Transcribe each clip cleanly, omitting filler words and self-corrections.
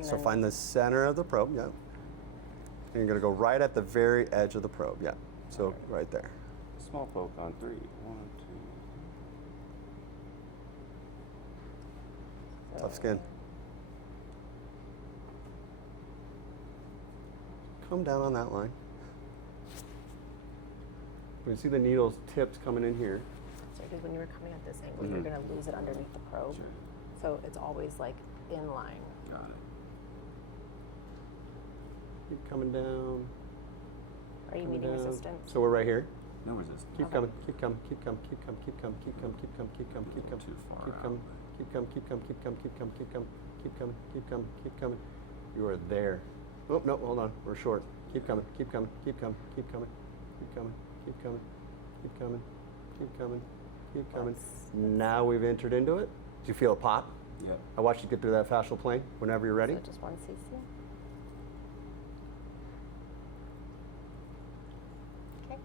And So then find the center of the probe, yeah. And you're gonna go right at the very edge of the probe, yeah. So right there. Small poke on 3. 1, 2. Tough skin. Come down on that line. We can see the needle's tips coming in here. So because when you were coming at this angle, you're going to lose it underneath the probe. Sure. So it's always like in line. Got it. Keep coming down. Are you coming meeting down. resistance? So we're right here. No resistance. Keep coming, keep coming, keep coming, keep coming, keep coming, keep coming, keep coming, keep coming, keep coming, Too far keep out. coming, keep coming, keep coming, keep coming, keep coming, keep coming, keep coming, keep coming, keep coming. You are there. Oh no, hold on, we're short. Keep coming, keep coming, keep coming, keep coming, keep coming, keep coming, keep coming, keep coming, keep coming. Now we've entered into it. Do you feel a pop? Yep. I watched you get through that fascial plane whenever you're ready. So just 1 cc. Okay.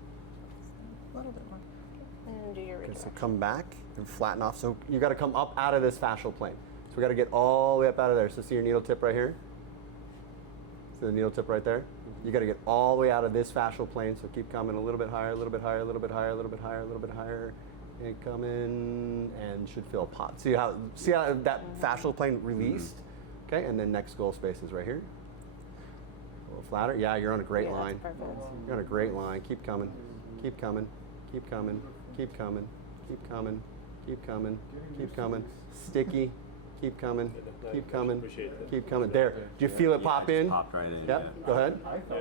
A little bit more. Okay. And do your Okay, so redirection. come back and flatten off. So you got to come up out of this fascial plane. So we got to get all the way up out of there. So see your needle tip right here? See the needle tip right there? You got to get all the way out of this fascial plane. So keep coming a little bit higher, a little bit higher, a little bit higher, a little bit higher, a little bit higher. And come in and should feel a pop. See how that fascial plane released? Okay, and then next goal space is right here. A little flatter. Yeah, you're on a great Yeah, line. that's perfect. You're on a great line. Keep coming. Keep coming. Keep coming. Keep coming. Keep coming. Keep coming. Keep coming. Sticky. Keep coming. Keep coming. Keep coming. There. Do you feel it pop just in? Popped right in. Yep. Yeah. Go ahead. Yeah.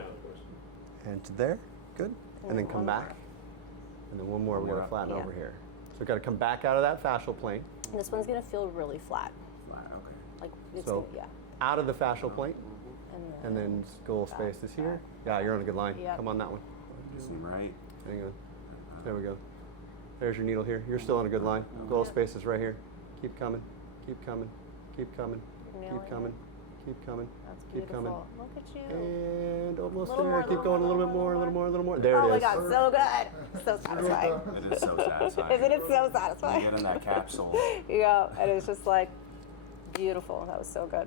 And to there. Good. And then come back. And then one more. We're gonna flatten Yeah. over here. So we've got to come back out of that fascial plane. This one's going to feel really flat. Flat, okay. Like it's So gonna, yeah. out of the fascial plate. And then goal back, space is here. back. Yeah, you're on a good line. Yep. Come on that one. Seem right. Hang on. There we go. There's your needle here. You're still on a good line. Goal space is right here. Keep coming. Keep coming. Keep coming. Nailing Keep coming. Keep coming. That's Keep coming. beautiful. Look at you. And almost Little there. more, Keep little going a more, little bit more, a little more, a little more. There Oh it my is. god, so good. So satisfying. It is so satisfying. Isn't it so You satisfying? get in that capsule. Yeah, and it's just like beautiful. That was so good.